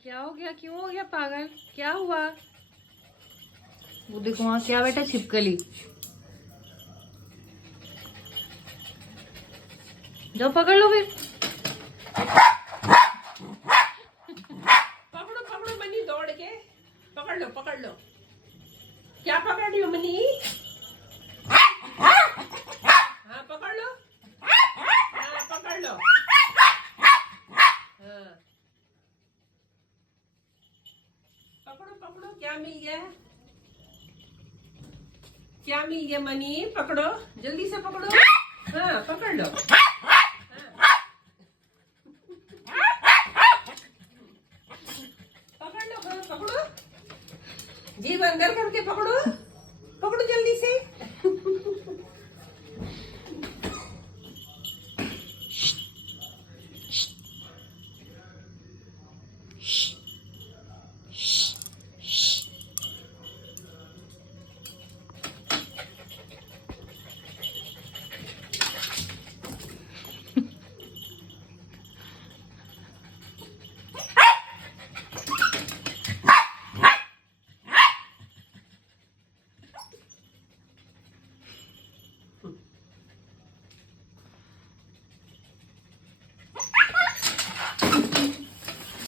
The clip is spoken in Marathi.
क्या हो गया? क्यों हो गया पागल? क्या हुआ? वो देखो वहां क्या बेटा, छिपकली। जाओ पकड़ लो फिर। पकड़ो पकड़ो मनी, दौड़ के पकड़ लो पकड़ लो। क्या पकड़ रही हो मनी? हाँ पकड़ लो, हाँ पकड़ लो। हाँ पकड़ो पकड़ो, क्या मिल गया? क्या मिल गया मनी? पकड़ो जल्दी से पकड़ो। हाँ पकड़ लो। पकड़ लो, हाँ पकड़ो, जीभ अंदर करके पकड़ो।